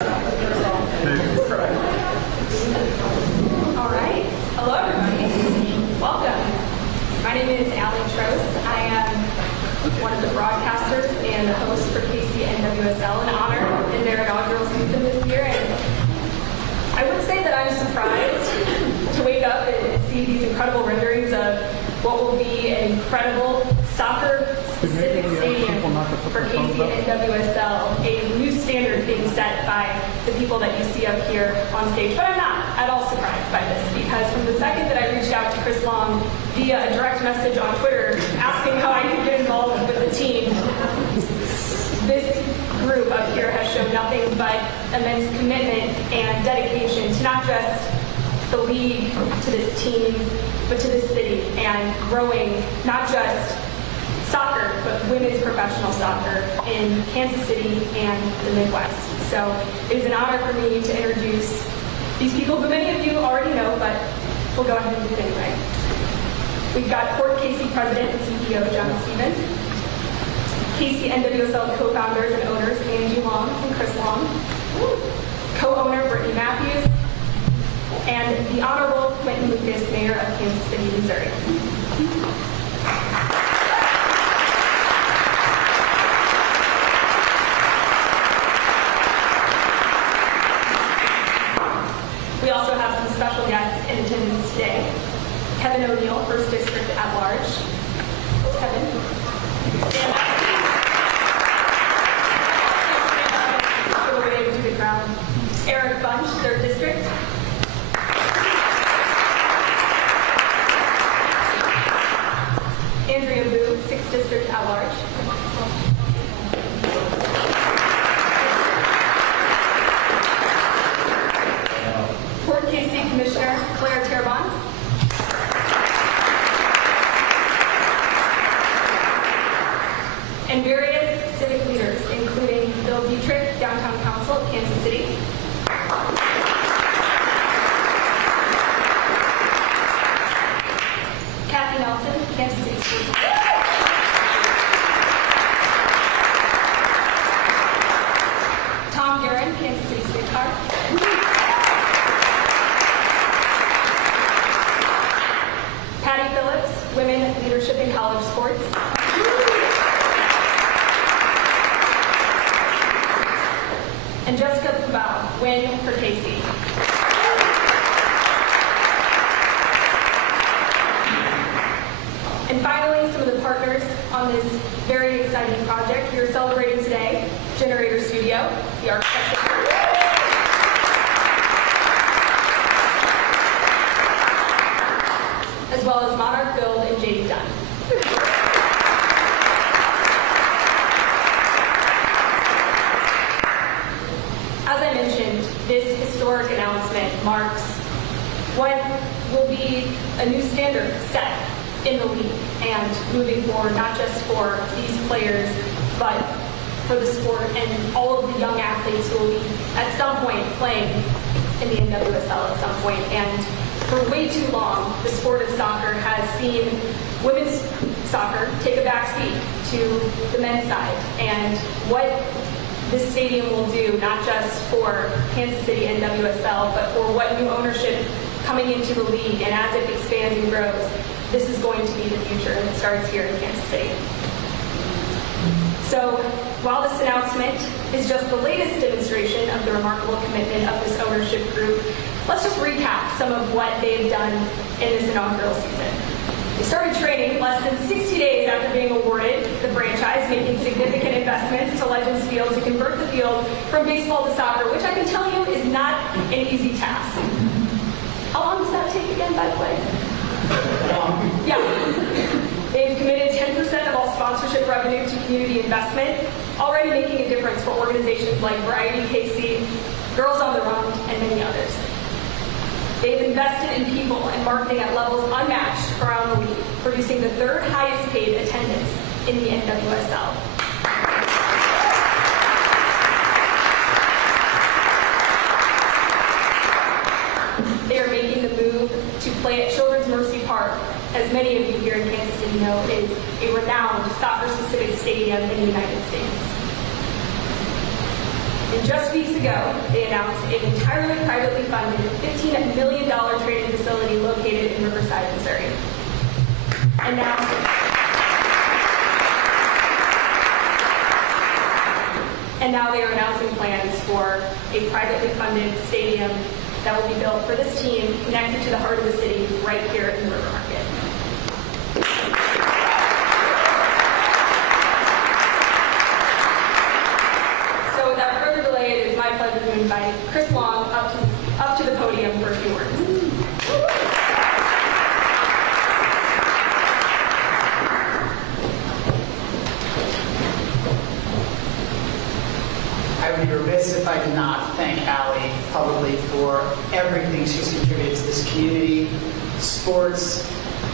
All right. Hello, everybody. Welcome. My name is I am one of the broadcasters and the host for KC NWSL, an honor in their inaugural season this year. And I would say that I'm surprised to wake up and see these incredible renderings of what will be an incredible soccer-specific stadium for KC NWSL, a new standard being set by the people that you see up here on stage. But I'm not at all surprised by this, because from the second that I reached out to Chris Long via a direct message on Twitter asking how I could get involved with the team, this group up here has shown nothing but immense commitment and dedication to not just the league, to this team, but to this city, and growing not just soccer, but women's professional soccer in Kansas City and the Midwest. So it is an honor for me to introduce these people who many of you already know, but we'll go ahead and do it anyway. We've got Port KC President and CEO John Stevens, KC NWSL co-founders and owners Angie Long and Chris Long, co-owner Brittany Matthews, and the Honorable Quinton Lucas, Mayor of Kansas City, Missouri. We also have some special guests in attendance today. Kevin O'Neill, 1st District at Large. Kevin, stand up. Give a wave to the crowd. Eric Bunch, 3rd District. Andrea Boo, 6th District at Large. Port KC Commissioner Claire Terrebonne. And various civic leaders, including Bill Dietrich, Downtown Council of Kansas City. Kathy Nelson, Kansas City Schools. Tom Guerin, Kansas City Streetcar. Patty Phillips, Women Leadership in College Sports. And Jessica Pubau, Win for KC. And finally, some of the partners on this very exciting project we are celebrating today: Generator Studio, the architecture firm, as well as Monarch Build and JD Dunn. As I mentioned, this historic announcement marks what will be a new standard set in the league and moving forward, not just for these players, but for the sport and all of the young athletes who will be at some point playing in the NWSL at some point. And for way too long, the sport of soccer has seen women's soccer take a back seat to the men's side. And what this stadium will do, not just for Kansas City NWSL, but for what new ownership coming into the league, and as it expands and grows, this is going to be the future, and it starts here in Kansas City. So while this announcement is just the latest demonstration of the remarkable commitment of this ownership group, let's just recap some of what they've done in this inaugural season. They started training less than 60 days after being awarded the franchise, making significant investments to Legends Field to convert the field from baseball to soccer, which I can tell you is not an easy task. How long does that take again, by the way? Yeah. They've committed 10% of all sponsorship revenue to community investment, already making a difference for organizations like Variety KC, Girls on the Run, and many others. They've invested in people and marketing at levels unmatched around the league, producing the 3rd highest paid attendance in the NWSL. They are making the move to play at Children's Mercy Park, as many of you here in Kansas City know, is a renowned soccer-specific stadium in the United States. And just weeks ago, they announced an entirely privately funded $15 million training facility located in Riverside, Missouri. And now they are announcing plans for a privately funded stadium that will be built for this team, connected to the heart of the city, right here in the River Market. So without further delay, it is my pleasure to invite Chris Long up to the podium for a few words. I would be remiss if I did not thank Allie publicly for everything she's contributed to this community, sports,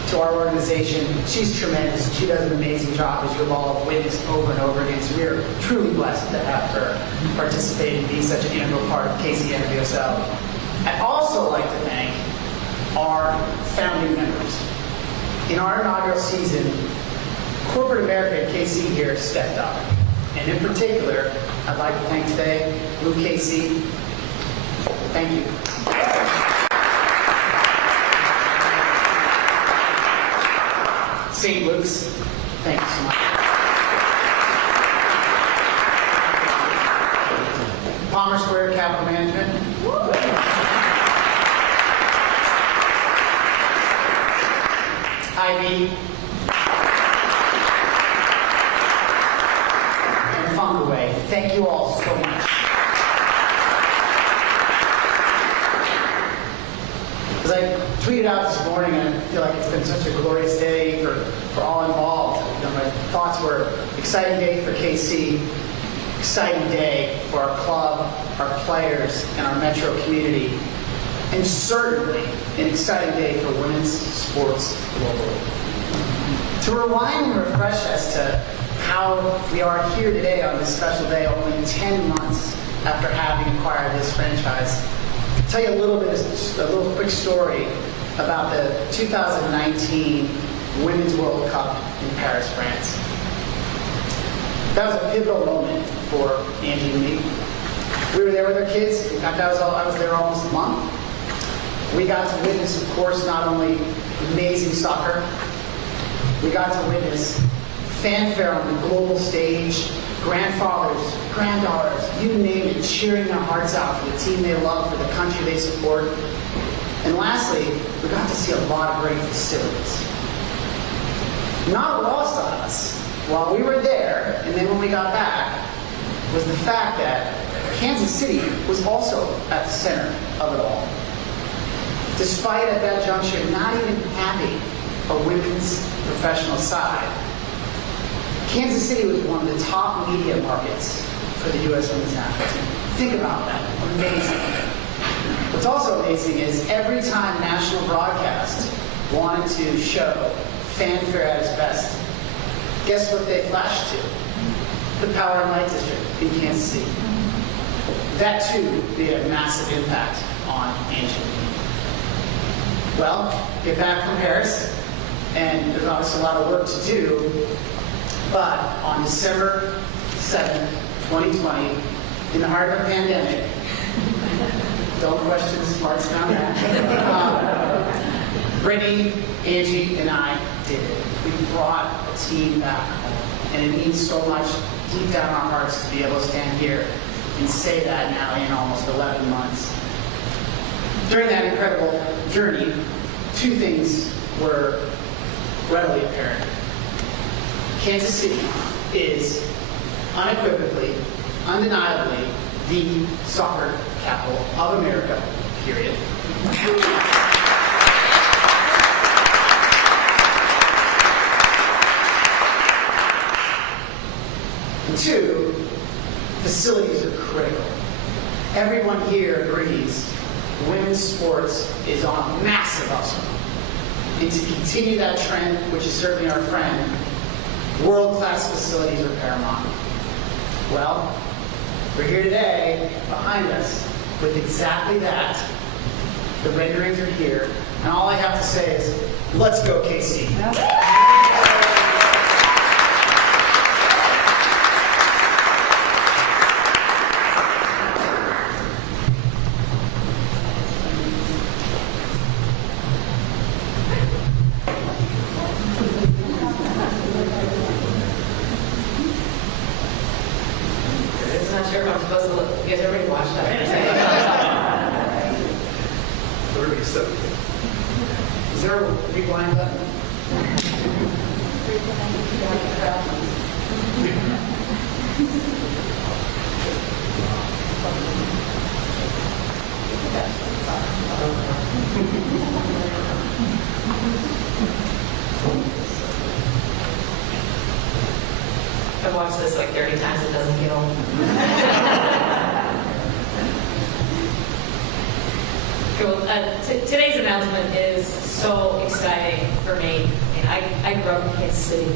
to our organization. She's tremendous. She does an amazing job, as you've all witnessed over and over again. So we are truly blessed to have her participate and be such an integral part of KC NWSL. I'd also like to thank our founding members. In our inaugural season, corporate America at KC here stepped up. And in particular, I'd like to thank today Blue KC. Thank you. St. Luke's, thank you so much. Palmer Square Capital Management. Ivy. Away. Thank you all so much. As I tweeted out this morning, I feel like it's been such a glorious day for all involved. My thoughts were exciting day for KC, exciting day for our club, our players, and our metro community, and certainly an exciting day for women's sports globally. To rewind and refresh as to how we are here today on this special day, only 10 months after having acquired this franchise. I'll tell you a little quick story about the 2019 Women's World Cup in Paris, France. That was a pivotal moment for Angie and me. We were there with our kids. In fact, I was there almost a month. We got to witness, of course, not only amazing soccer, we got to witness fanfare on the global stage, grandfathers, granddaughters, you name it, cheering their hearts out for the team they love, for the country they support. And lastly, we got to see a lot of great facilities. Not lost on us while we were there, and then when we got back, was the fact that Kansas City was also at the center of it all. Despite at that juncture not even having a women's professional side, Kansas City was one of the top media markets for the U.S. women's national team. Think about that. Amazing. What's also amazing is every time national broadcast wanted to show fanfare at its best, guess what they flashed to? The Power and Light District in Kansas City. That, too, made a massive impact on Angie. Well, get back from Paris, and there's obviously a lot of work to do. But on December 7th, 2020, in the heart of a pandemic, don't question the smarts around that, Brittany, Angie, and I did it. We brought a team back home. And it means so much deep down in our hearts to be able to stand here and say that now in almost 11 months. During that incredible journey, two things were readily apparent. Kansas City is unequivocally, undeniably, the soccer capital of America, period. And two, facilities are critical. Everyone here agrees women's sports is on a massive upswing. And to continue that trend, which is certainly our friend, world-class facilities are paramount. Well, we're here today, behind us, with exactly that. The renderings are here, and all I have to say is, let's go, KC. You guys already watched that. Everybody's set. Is there a rewind button? I've watched this like 30 times, it doesn't get old. Cool. Today's announcement is so exciting for me. I grew up in Kansas City,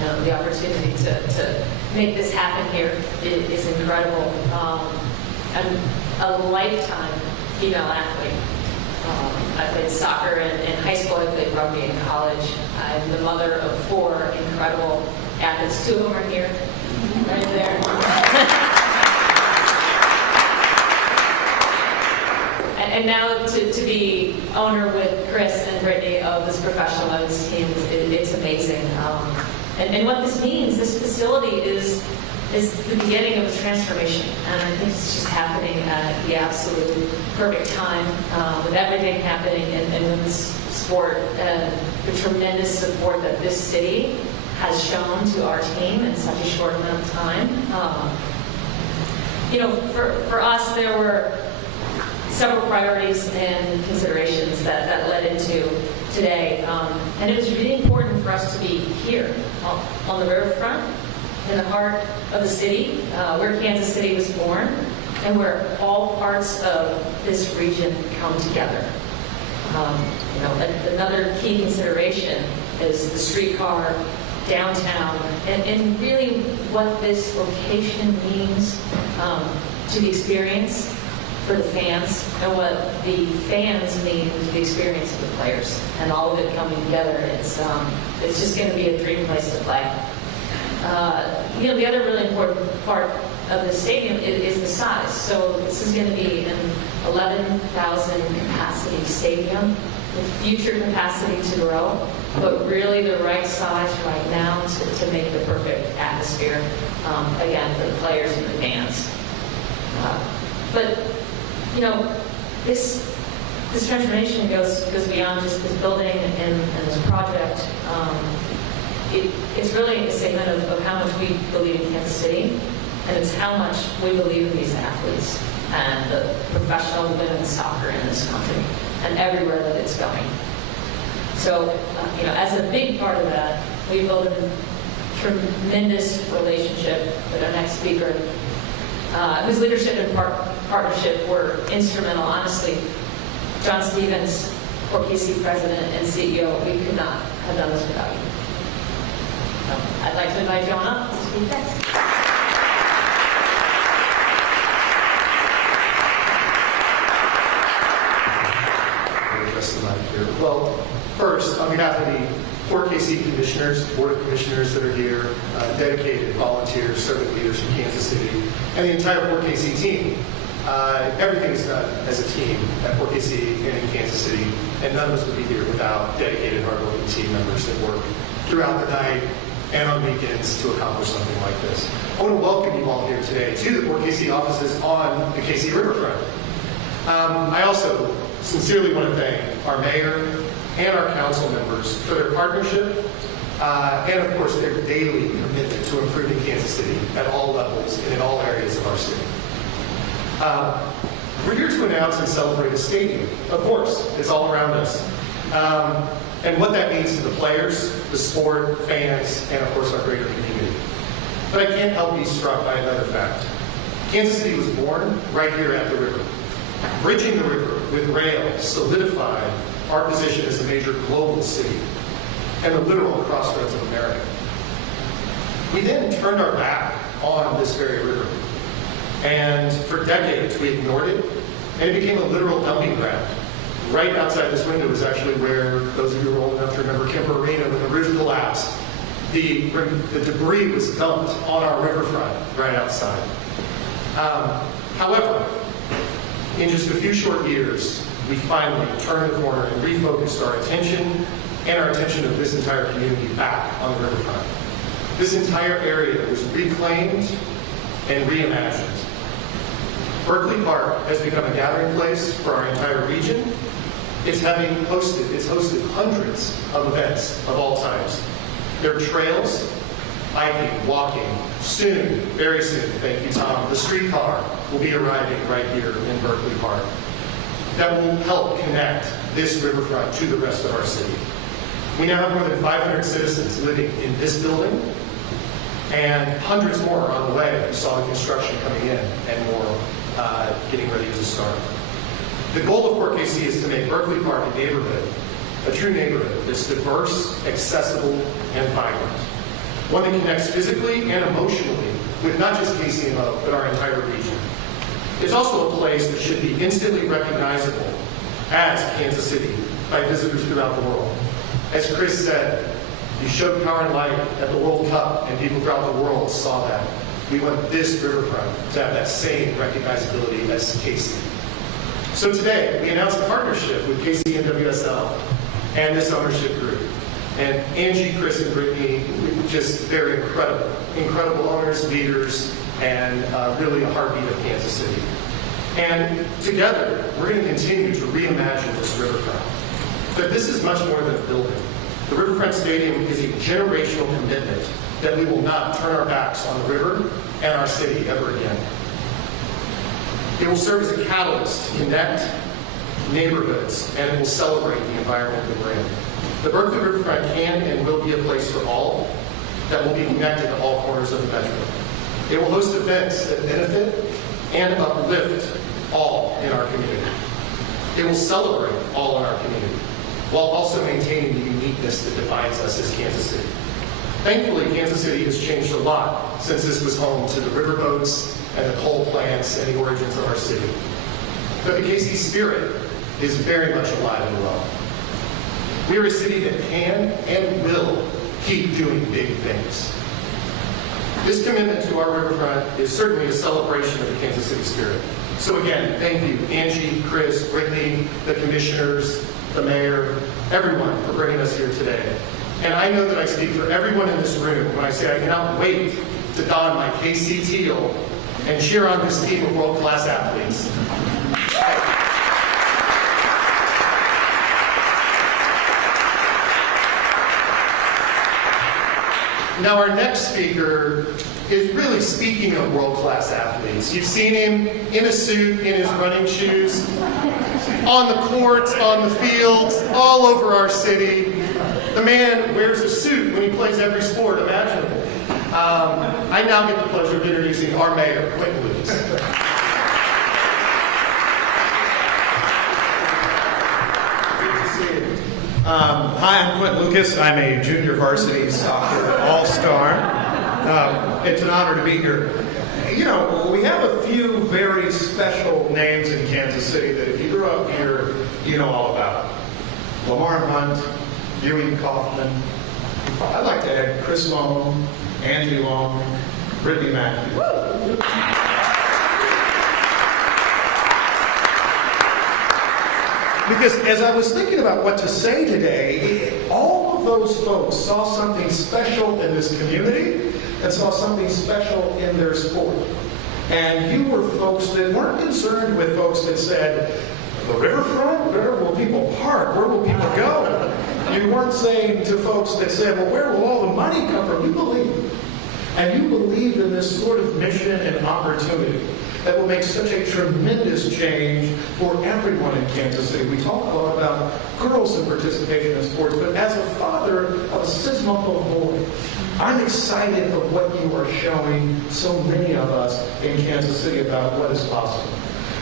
and the opportunity to make this happen here is incredible. I'm a lifetime female athlete. I played soccer in high school, I played rugby in college. I'm the mother of 4 incredible athletes. 2 of them are here, right there. And now to be owner with Chris and Brittany of this professional women's team, it's amazing. And what this means, this facility is the beginning of a transformation. And I think it's just happening at the absolute perfect time, with everything happening in women's sport and the tremendous support that this city has shown to our team in such a short amount of time. For us, there were several priorities and considerations that led into today. And it was really important for us to be here on the riverfront, in the heart of the city, where Kansas City was born, and where all parts of this region come together. Another key consideration is the streetcar, downtown, and really what this location means to the experience for the fans, and what the fans mean to the experience of the players, and all of it coming together. It's just going to be a dream place to play. The other really important part of the stadium is the size. So this is going to be an 11,000 capacity stadium with future capacity to grow, but really the right size right now to make the perfect atmosphere, again, for the players and the fans. This transformation goes beyond just this building and this project. It's really a statement of how much we believe in Kansas City, and it's how much we believe in these athletes and the professional women's soccer in this country and everywhere that it's going. So, as a big part of that, we built a tremendous relationship with our next speaker, whose leadership and partnership were instrumental. Honestly, John Stevens, KC President and CEO, we could not have done this without you. I'd like to invite John up to speak next. Well, first, on behalf of the 4 KC commissioners, board of commissioners that are here, dedicated volunteers, servant leaders from Kansas City, and the entire 4 KC team, everything is done as a team at 4 KC and in Kansas City, and none of us would be here without dedicated, hardworking team members that work throughout the night and on weekends to accomplish something like this. I want to welcome you all here today to the 4 KC offices on the KC Riverfront. I also sincerely want to thank our mayor and our council members for their partnership and, of course, their daily commitment to improving Kansas City at all levels and in all areas of our city. We're here to announce and celebrate a stadium. Of course, it's all around us. And what that means to the players, the sport, fans, and, of course, our greater community. But I can't help be struck by another fact. Kansas City was born right here at the river. Bridging the river with rail solidified our position as a major global city and the literal crossroads of America. We then turned our back on this very river. And for decades, we ignored it, and it became a literal dumping ground. Right outside this window is actually where, those of you who are old enough to remember Kemper Arena, when the roof collapsed, the debris was dumped on our riverfront right outside. However, in just a few short years, we finally turned the corner and refocused our attention and our attention of this entire community back on the riverfront. This entire area was reclaimed and reimagined. Berkeley Park has become a gathering place for our entire region. It's hosted hundreds of events of all types. There are trails, hiking, walking, soon, very soon, thank you, Tom, the streetcar will be arriving right here in Berkeley Park. That will help connect this riverfront to the rest of our city. We now have more than 500 citizens living in this building, and hundreds more are on the way. We saw the construction coming in and more getting ready to start. The goal of Port KC is to make Berkeley Park a neighborhood, a true neighborhood that's diverse, accessible, and vibrant. One that connects physically and emotionally with not just KCMO, but our entire region. It's also a place that should be instantly recognizable as Kansas City by visitors throughout the world. As Chris said, you showed power and light at the World Cup, and people throughout the world saw that. We want this riverfront to have that same recognizability as KC. So today, we announced a partnership with KC NWSL and this ownership group. And Angie, Chris, and Brittany, they're incredible owners, leaders, and really a heartbeat of Kansas City. And together, we're going to continue to reimagine this riverfront. But this is much more than a building. The Riverfront Stadium is a generational commitment that we will not turn our backs on the river and our city ever again. It will serve as a catalyst to connect neighborhoods, and it will celebrate the environment that we're in. The Berkeley Riverfront can and will be a place for all that will be connected to all corners of the metro. It will host events that benefit and uplift all in our community. It will celebrate all in our community, while also maintaining the uniqueness that defines us as Kansas City. Thankfully, Kansas City has changed a lot since this was home to the riverboats and the coal plants and the origins of our city. But the KC spirit is very much alive and well. We are a city that can and will keep doing big things. This commitment to our riverfront is certainly a celebration of the Kansas City spirit. So again, thank you, Angie, Chris, Brittany, the commissioners, the mayor, everyone for bringing us here today. And I know that I speak for everyone in this room when I say I cannot wait to don my KC teal and cheer on this team of world-class athletes. Now our next speaker is really speaking of world-class athletes. You've seen him in a suit, in his running shoes, on the courts, on the fields, all over our city. The man wears a suit when he plays every sport imaginable. I now get the pleasure of introducing our mayor, Quinton Lucas. Hi, I'm Quinton Lucas. I'm a junior varsity soccer all-star. It's an honor to be here. You know, we have a few very special names in Kansas City that if you grew up here, you know all about. Lamar Hunt, Ewing Kaufman. I'd like to add Chris Long, Angie Long, Brittany Matthews. Because as I was thinking about what to say today, all of those folks saw something special in this community and saw something special in their sport. And you were folks that weren't concerned with folks that said, the riverfront, where will people park? Where will people go? You weren't saying to folks that said, well, where will all the money come from? You believed. And you believed in this sort of mission and opportunity that will make such a tremendous change for everyone in Kansas City. We talk a lot about girls in participation in sports, but as a father of a 6-month-old boy, I'm excited of what you are showing so many of us in Kansas City about what is possible.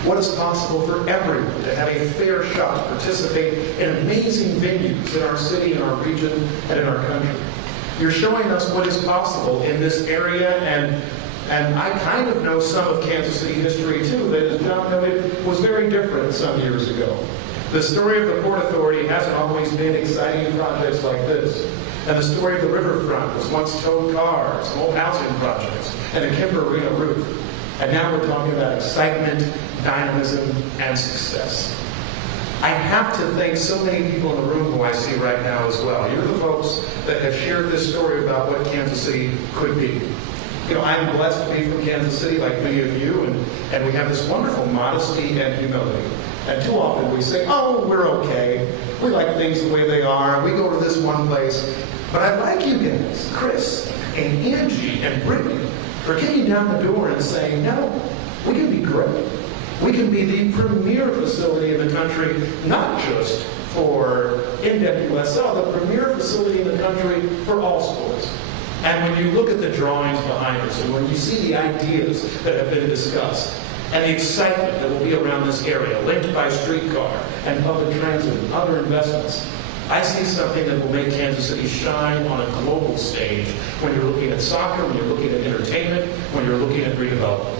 What is possible for everyone to have a fair shot to participate in amazing venues in our city, in our region, and in our country. You're showing us what is possible in this area, and I kind of know some of Kansas City history too, that as John noted, was very different some years ago. The story of the Port Authority hasn't always been exciting projects like this. And the story of the riverfront was once towed cars, old housing projects, and a Kimber Arena roof. And now we're talking about excitement, dynamism, and success. I have to thank so many people in the room who I see right now as well. You're the folks that have shared this story about what Kansas City could be. You know, I'm blessed to be from Kansas City, like many of you, and we have this wonderful modesty and humility. And too often we say, oh, we're okay. We like things the way they are. We go to this one place. But I like you guys, Chris and Angie and Brittany, for kicking down the door and saying, no, we can be great. We can be the premier facility in the country, not just for NWSL, the premier facility in the country for all sports. And when you look at the drawings behind us, and when you see the ideas that have been discussed, and the excitement that will be around this area, linked by streetcar and public transit and other investments, I see something that will make Kansas City shine on a global stage when you're looking at soccer, when you're looking at entertainment, when you're looking at redevelopment.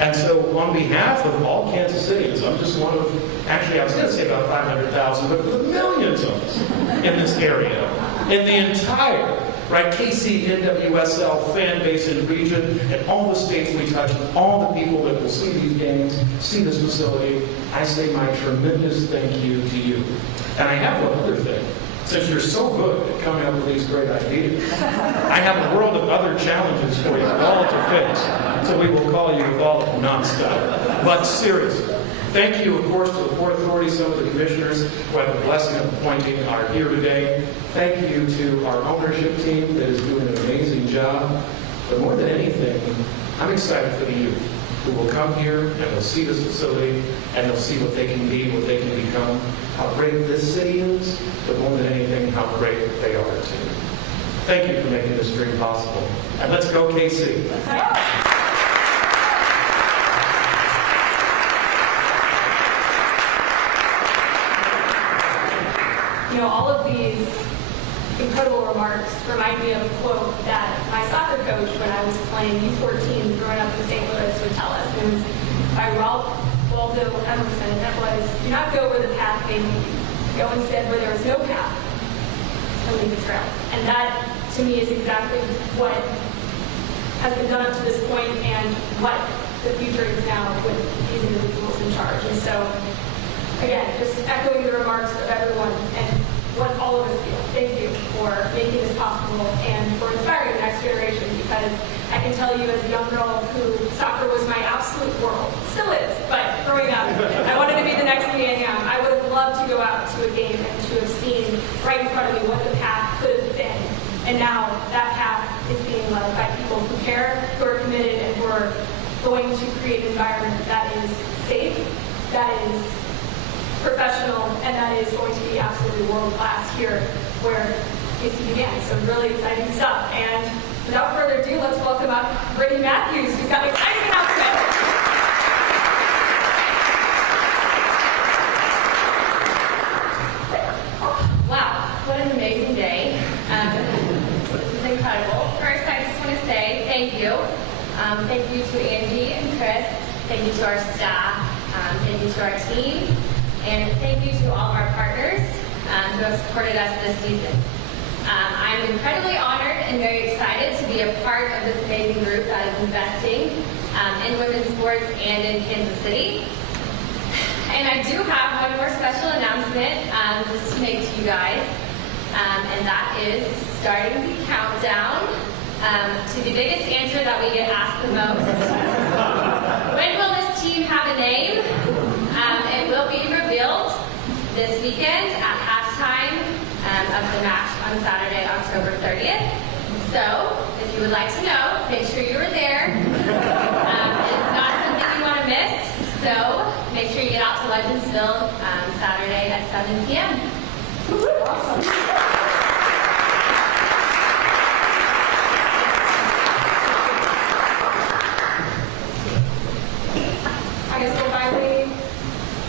And so on behalf of all Kansas Cityans, I'm just one of, actually I was going to say about 500,000, but for the millions of us in this area, in the entire, right, KC NWSL fan base and region, and all the states we touch, and all the people that will see these games, see this facility, I say my tremendous thank you to you. And I have one other thing. Since you're so good at coming up with these great ideas, I have a world of other challenges for you all to fix. So we will call you with all nonstop. But seriously, thank you, of course, to the Port Authority. Some of the commissioners who have the blessing of appointing are here today. Thank you to our ownership team that is doing an amazing job. But more than anything, I'm excited for the youth who will come here and they'll see this facility and they'll see what they can be, what they can become, how great this city is, but more than anything, how great they are too. Thank you for making this dream possible. And let's go, KC. You know, all of these incredible remarks remind me of a quote that my soccer coach when I was playing U14 growing up in St. Louis would tell us. It was by Ralph Waldo Emerson, and that was, do not go where the path may lead. Go instead where there is no path and leave a trail. And that, to me, is exactly what has been done up to this point and what the future is now with these individuals in charge. And so, again, just echoing the remarks of everyone and what all of us feel. Thank you for making this possible and for inspiring the next generation, because I can tell you as a young girl who soccer was my absolute world, still is, but growing up, I wanted to be the next Leanne Young. I would have loved to go out to a game and to have seen right in front of me what the path could have been. And now that path is being led by people who care, who are committed, and who are going to create an environment that is safe, that is professional, and that is going to be absolutely world-class here where KC began. So really exciting stuff. And without further ado, let's welcome up Brittany Matthews, who's got an exciting announcement. Wow, what an amazing day. This is incredible. First, I just want to say thank you. Thank you to Angie and Chris. Thank you to our staff. Thank you to our team. And thank you to all of our partners who have supported us this season. I'm incredibly honored and very excited to be a part of this amazing group that is investing in women's sports and in Kansas City. And I do have one more special announcement just to make to you guys, and that is starting the countdown to the biggest answer that we get asked the most. When will this team have a name? It will be revealed this weekend at halftime of the match on Saturday, October 30th. So, if you would like to know, make sure you are there. It's not something you want to miss, so make sure you get out to Legendsville Saturday at 7 p.m. Awesome. I guess we'll finally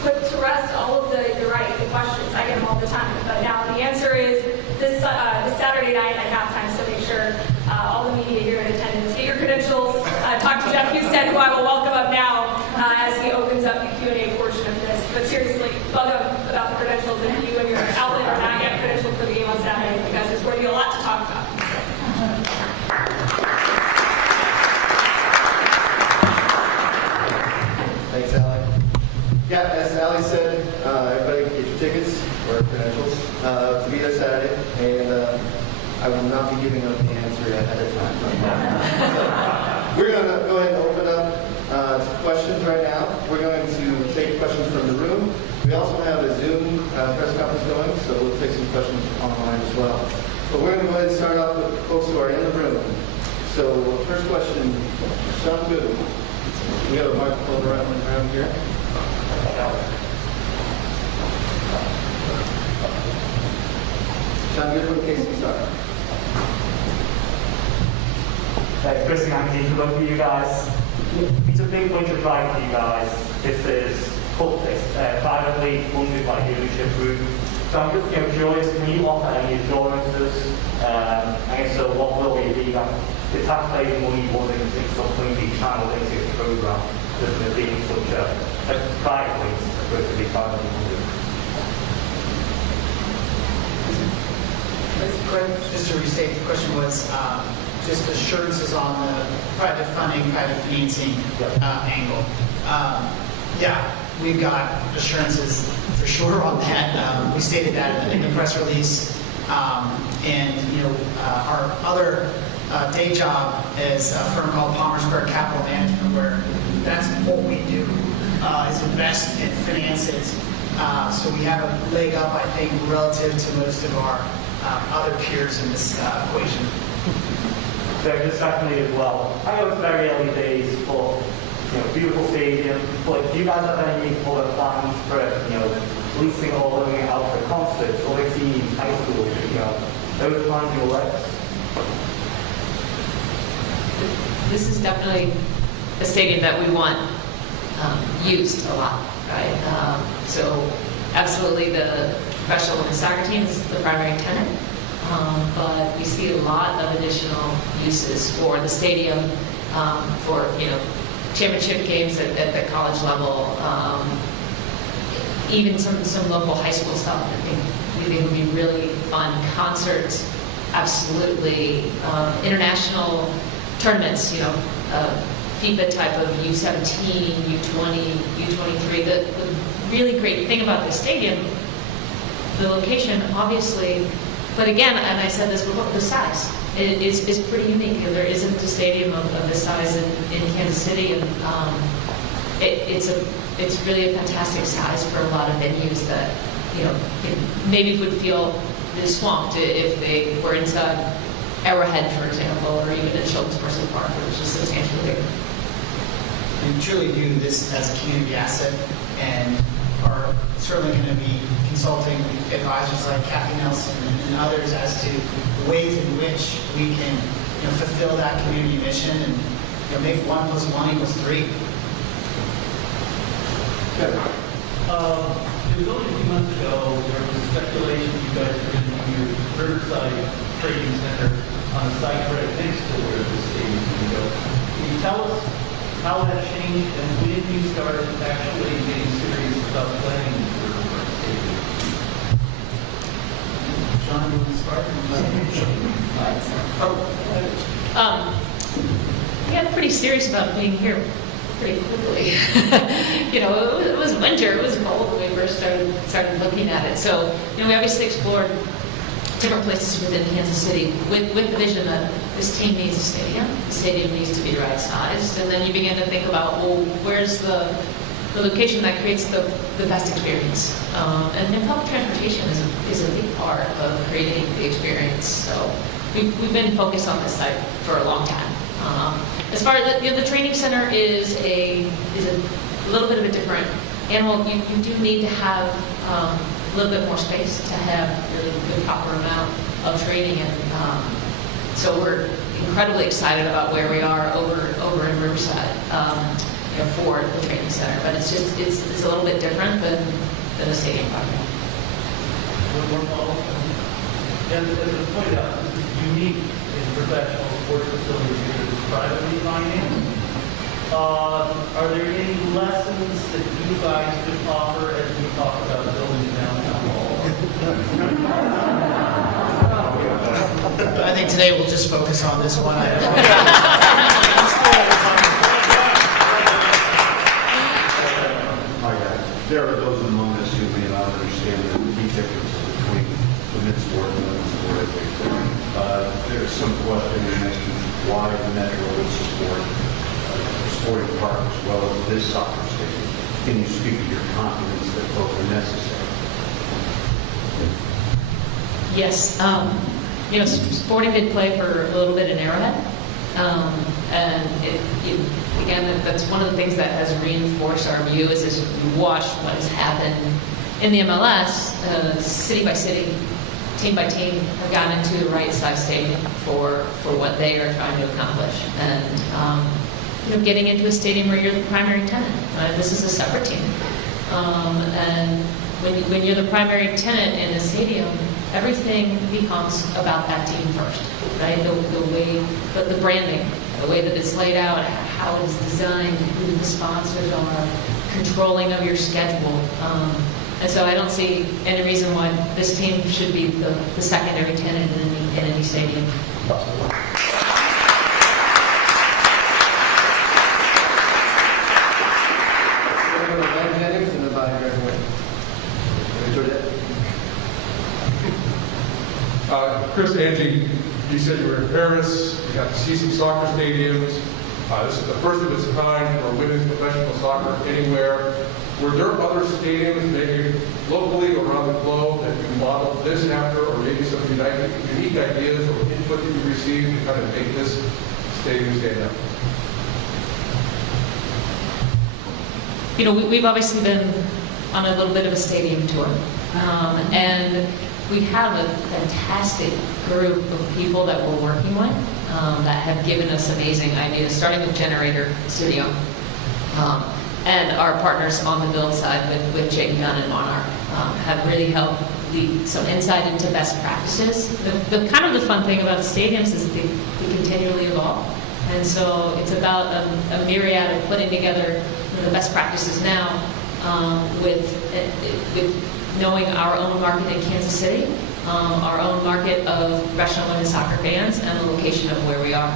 put to rest all of you're right, the questions. I get them all the time. But now the answer is this Saturday night at halftime, so make sure all the media here in attendance, get your credentials, talk to Jeff Houston, who I will welcome up now as he opens up the Q&A portion of this. But seriously, bug him about the credentials if you and your outlet are not yet credentialed for the game on Saturday, because there's going to be a lot to talk about. Thanks, Allie. Yeah, as Allie said, everybody get your tickets or credentials to be there Saturday, and I will not be giving up the answer ahead of time. We're going to go ahead and open up to questions right now. We're going to take questions from the room. We also have a Zoom press conference going, so we'll take some questions online as well. But we're going to go ahead and start off with folks who are in the room. So first question, Sean Good. We have a microphone around here. Sean Good with KC Star. Chris and Andy, good luck for you guys. It's a big point of pride for you guys. This is privately funded by the leadership group. So I'm just curious, can you offer any assurances? And so what will it be that the taxpayers' money wasn't completely channeled into this program? There's going to be such a private point for it to be privately funded. Just to restate, the question was just assurances on the private funding, private financing angle. Yeah, we've got assurances for sure on that. We stated that in the press release. And our other day job is a firm called Palmersburg Capital Management, where that's what we do, is invest and finance it. So we have a leg up, I think, relative to most of our other peers in this equation. So just secondly as well, I know it's very early days for beautiful stadium, but do you guys have any other plans for leasing or loaning it out for concerts or teams, high school, those plans your legs? This is definitely a stadium that we want used a lot, right? So absolutely the professional women's soccer team is the primary tenant, but we see a lot of additional uses for the stadium, for championship games at the college level, even some local high school stuff. We think would be really fun. Concerts, absolutely. International tournaments, FIFA type of U17, U20, U23. The really great thing about the stadium, the location, obviously, but again, and I said this before, the size is pretty unique. There isn't a stadium of this size in Kansas City, and it's really a fantastic size for a lot of venues that maybe would feel swamped if they were inside Arrowhead, for example, or even at Children's Mercy Park, which is substantially bigger. We truly view this as a community asset, and are certainly going to be consulting advisors like Kathy Nelson and others as to the ways in which we can fulfill that community mission and make 1 + 1 = 3. It was only a few months ago, there was speculation you guys were going to do your curbside trading center on a site right next to where the stadium is going to go. Can you tell us how that changed and when you started actually getting serious about planning for the stadium? John, you want to start? We got pretty serious about being here pretty quickly. It was winter, it was cold when we first started looking at it. So, we obviously explored different places within Kansas City with the vision that this team needs a stadium. The stadium needs to be right sized. And then you begin to think about, well, where's the location that creates the best experience? And then public transportation is a big part of creating the experience. So we've been focused on this site for a long time. As far as the training center is a little bit of a different animal. You do need to have a little bit more space to have really the proper amount of training, and so we're incredibly excited about where we are over in Riverside for the training center. But it's a little bit different than a stadium project. One more follow-up. And as I pointed out, this is unique in professional sports facilities because it's privately financed. Are there any lessons that you guys could offer as we talk about building downtown mall? I think today we'll just focus on this one item. There are those among us who may not understand the difference between women's sport and women's sport, as they say. There's some question you mentioned why the Metro would support a sporting park as well as this soccer stadium. Can you speak to your confidence that both are necessary? Yes, Sporting did play for a little bit in Arrowhead. Again, that's one of the things that has reinforced our view is as you watch what has happened in the MLS, city by city, team by team, have gotten into the right size stadium for what they are trying to accomplish. And getting into a stadium where you're the primary tenant. This is a separate team. And when you're the primary tenant in a stadium, everything becomes about that team first, right? The branding, the way that it's laid out, how it's designed, who the sponsors are, controlling of your schedule. And so I don't see any reason why this team should be the secondary tenant in any stadium. Chris, Angie, you said you were in Paris, you got to see some soccer stadiums. This is the first of its kind for women's professional soccer anywhere. Were there other stadiums, maybe locally or around the globe, that you modeled this after, or maybe some unique ideas or input that you received to kind of make this stadium stand out? We've obviously been on a little bit of a stadium tour. And we have a fantastic group of people that we're working with that have given us amazing ideas, starting with Generator Studio and our partners on the build side with Jake Gunn and Monarch have really helped lead some insight into best practices. The kind of the fun thing about stadiums is they continually evolve. And so it's about a myriad of putting together the best practices now with knowing our own market in Kansas City, our own market of professional women's soccer fans, and the location of where we are.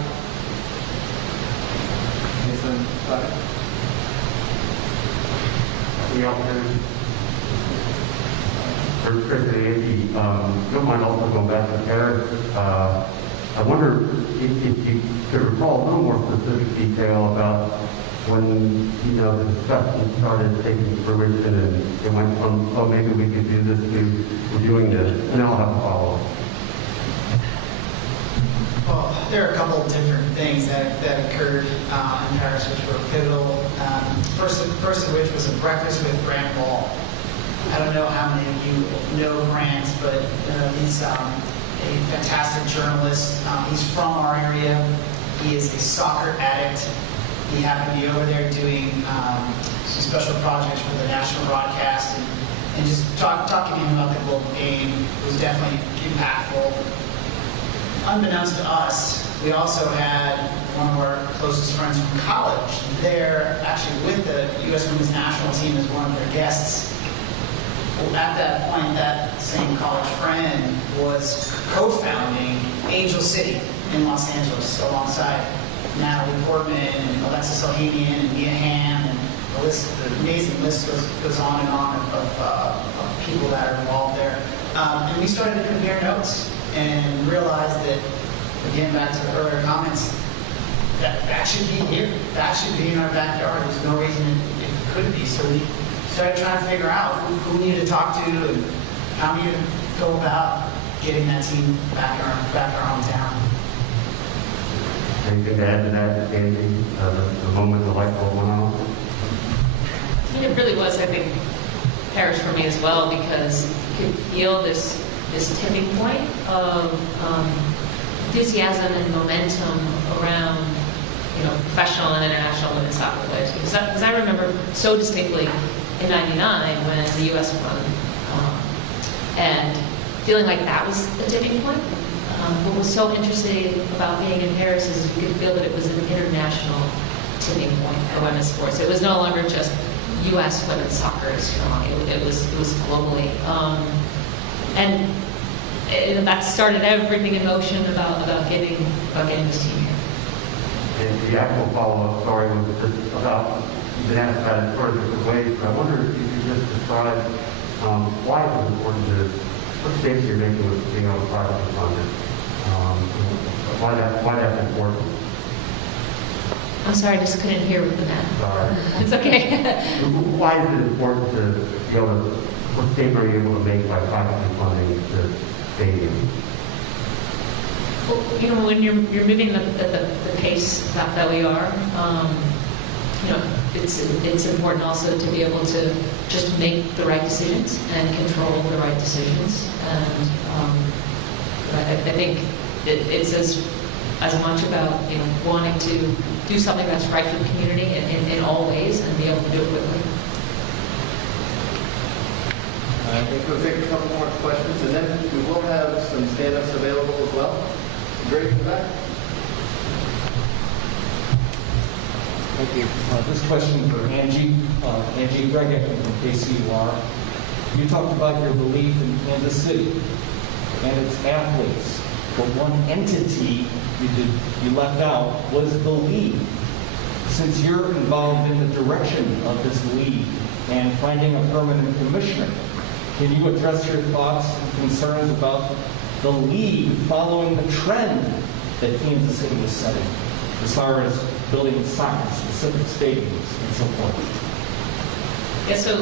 For Chris and Angie, don't mind also going back to Paris. I wonder if you could recall a little more specific detail about when the discussion started taking fruition and it went from, oh, maybe we could do this to we're doing this, and I'll have a follow-up. Well, there are a couple of different things that occurred in Paris which were pivotal. First of which was a breakfast with Grant Ball. I don't know how many of you know Grant, but he's a fantastic journalist. He's from our area. He is a soccer addict. He happened to be over there doing some special projects for the national broadcast, and just talking to him about the global game was definitely impactful. Unbeknownst to us, we also had one of our closest friends from college there, actually with the U.S. Women's National Team as one of their guests. At that point, that same college friend was co-founding Angel City in Los Angeles alongside Natalie Portman and Alexis Ohanian and Mia Hamm, and the amazing list goes on and on of people that are involved there. And we started to compare notes and realized that, again, back to the earlier comments, that should be here. That should be in our backyard. There's no reason it couldn't be. So we started trying to figure out who we needed to talk to and how we need to go about getting that team back in our hometown. Anything to add to that, Andy? The moment the light bulb went off? It really was, I think, Paris for me as well, because you could feel this tipping point of enthusiasm and momentum around professional and international women's soccer players. Because I remember so distinctly in '99 when the U.S. won, and feeling like that was the tipping point. What was so interesting about being in Paris is you could feel that it was an international tipping point for women's sports. It was no longer just U.S. women's soccer is strong. It was globally, and that started everything in motion about getting this team here. And the actual follow-up story was just about, you've been asked about it sort of different ways, but I wonder if you could just describe why it was important to statement you're making with being able to privately fund it. Why that's important. I'm sorry, I just couldn't hear with the math. Sorry. It's okay. Why is it important to be able to, what statement are you able to make by privately funding the stadium? Well, you know, when you're moving the pace that we are, you know, it's important also to be able to just make the right decisions and control the right decisions. And I think it's as much about, you know, wanting to do something that's right for the community in all ways and be able to do it quickly. I think we'll take a couple more questions, and then we will have some stand-ups available as well. Great in the back. Thank you. This question for Angie. Angie Greggett from KC NWSL. You talked about your belief in Kansas City and its athletes, but one entity you left out was the league. Since you're involved in the direction of this league and finding a permanent commissioner, can you address your thoughts and concerns about the league following the trend that Kansas City is setting as far as building soccer-specific stadiums and so forth? Yeah, so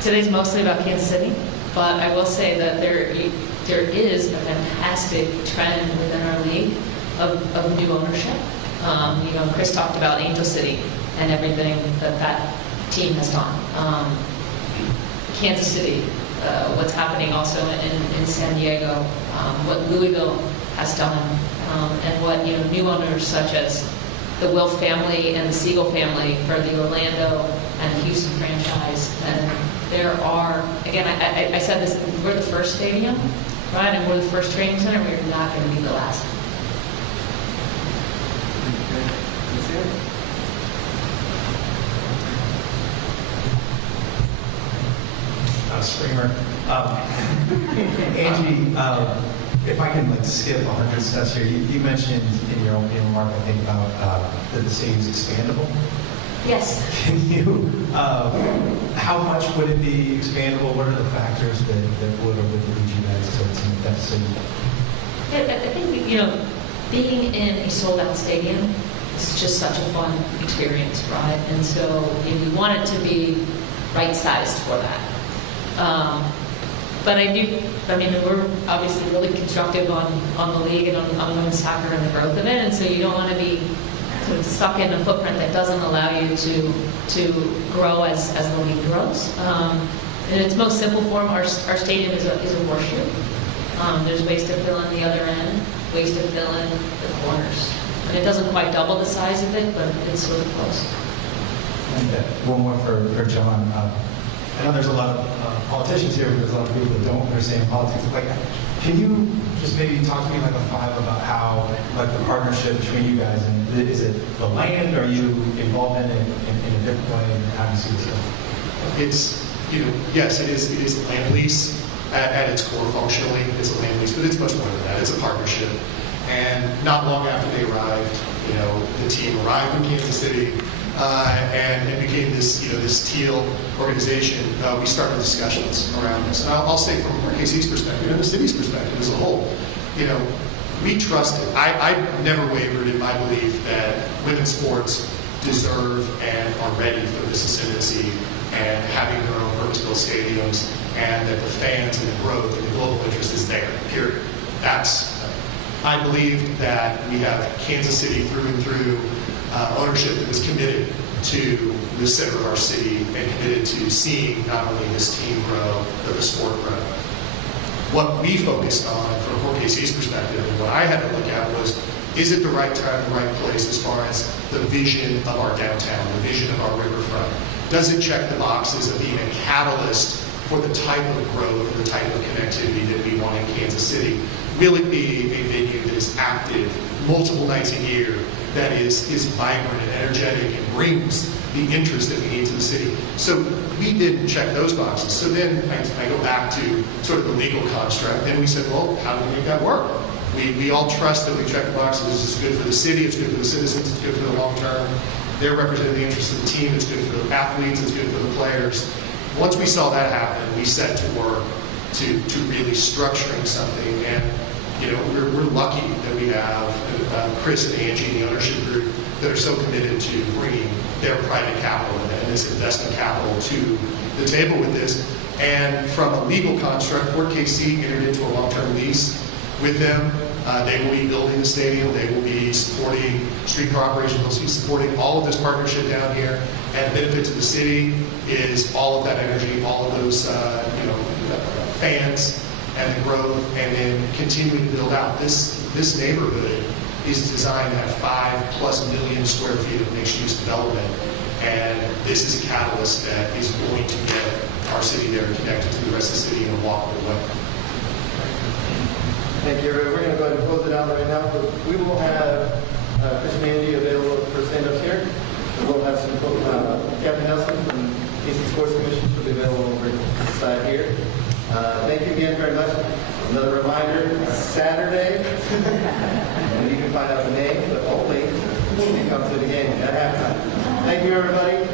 today's mostly about Kansas City, but I will say that there is a fantastic trend within our league of new ownership. You know, Chris talked about Angel City and everything that team has done. Kansas City, what's happening also in San Diego, what Louisville has done, and what, you know, new owners such as the Wilf family and the Siegel family for the Orlando and the Houston franchise. And there are, again, I said this, we're the first stadium, right? And we're the first training center. We're not going to be the last. Springer. Angie, if I can skip 100 steps here, you mentioned in your opening remark, I think, about that the stadium's expandable. Yes. Can you, how much would it be expandable? What are the factors that would or wouldn't lead you guys to make that decision? Yeah, I think, you know, being in a sold-out stadium is just such a fun experience, right? And so we want it to be right-sized for that. But we're obviously really constructive on the league and on women's soccer and the growth of it, and so you don't want to be sort of stuck in a footprint that doesn't allow you to grow as the league grows. In its most simple form, our stadium is a horseshoe. There's ways to fill in the other end, ways to fill in the corners. And it doesn't quite double the size of it, but it's sort of close. And one more for John. I know there's a lot of politicians here, but there's a lot of people that don't understand politics. Can you just maybe talk to me a five about how the partnership between you guys, and is it the land? Are you involved in it in a different way? And how do you see this? It's, yes, it is a land lease at its core functionally. It's a land lease, but it's much more than that. It's a partnership. And not long after they arrived, the team arrived in Kansas City. And became this, this teal organization. We started discussions around this. And I'll say from KC's perspective and the city's perspective as a whole, we trusted. I never wavered in my belief that women's sports deserve and are ready for this ascendancy and having their own purpose-built stadiums, and that the fans and the growth and the global interest is there, period. I believe that we have Kansas City through and through ownership that was committed to the center of our city and committed to seeing not only this team grow, but the sport grow. What we focused on from KC's perspective and what I had to look at was, is it the right time, the right place as far as the vision of our downtown, the vision of our riverfront? Does it check the boxes of being a catalyst for the type of growth and the type of connectivity that we want in Kansas City? Will it be a venue that is active multiple nights a year, that is vibrant and energetic and brings the interest that we need to the city? So we didn't check those boxes. So then I go back to sort of the legal construct. Then we said, well, how do we make that work? We all trust that we check the boxes. This is good for the city, it's good for the citizens, it's good for the long term. They're representing the interests of the team, it's good for the athletes, it's good for the players. Once we saw that happen, we set to work to really structuring something. And we're lucky that we have Chris and Angie and the ownership group that are so committed to bringing their private capital and this investment capital to the table with this. And from a legal construct, Port KC entered into a long-term lease with them. They will be building the stadium. They will be supporting streetcar operations. They'll be supporting all of this partnership down here. And the benefit to the city is all of that energy, all of those fans and the growth, and then continuing to build out. This neighborhood is designed to have 5+ million square feet of mixed-use development. And this is a catalyst that is going to get our city there connected to the rest of the city in a walkable way. Thank you, everyone. We're going to go ahead and close it out right now. But we will have Chris and Angie available for stand-ups here. And we'll have some folks, Captain Nelson from KC Sports Commission will be available over this side here. Thank you again very much. Another reminder, Saturday, and you can find out the name, but only when you come to the game at halftime. Thank you, everybody.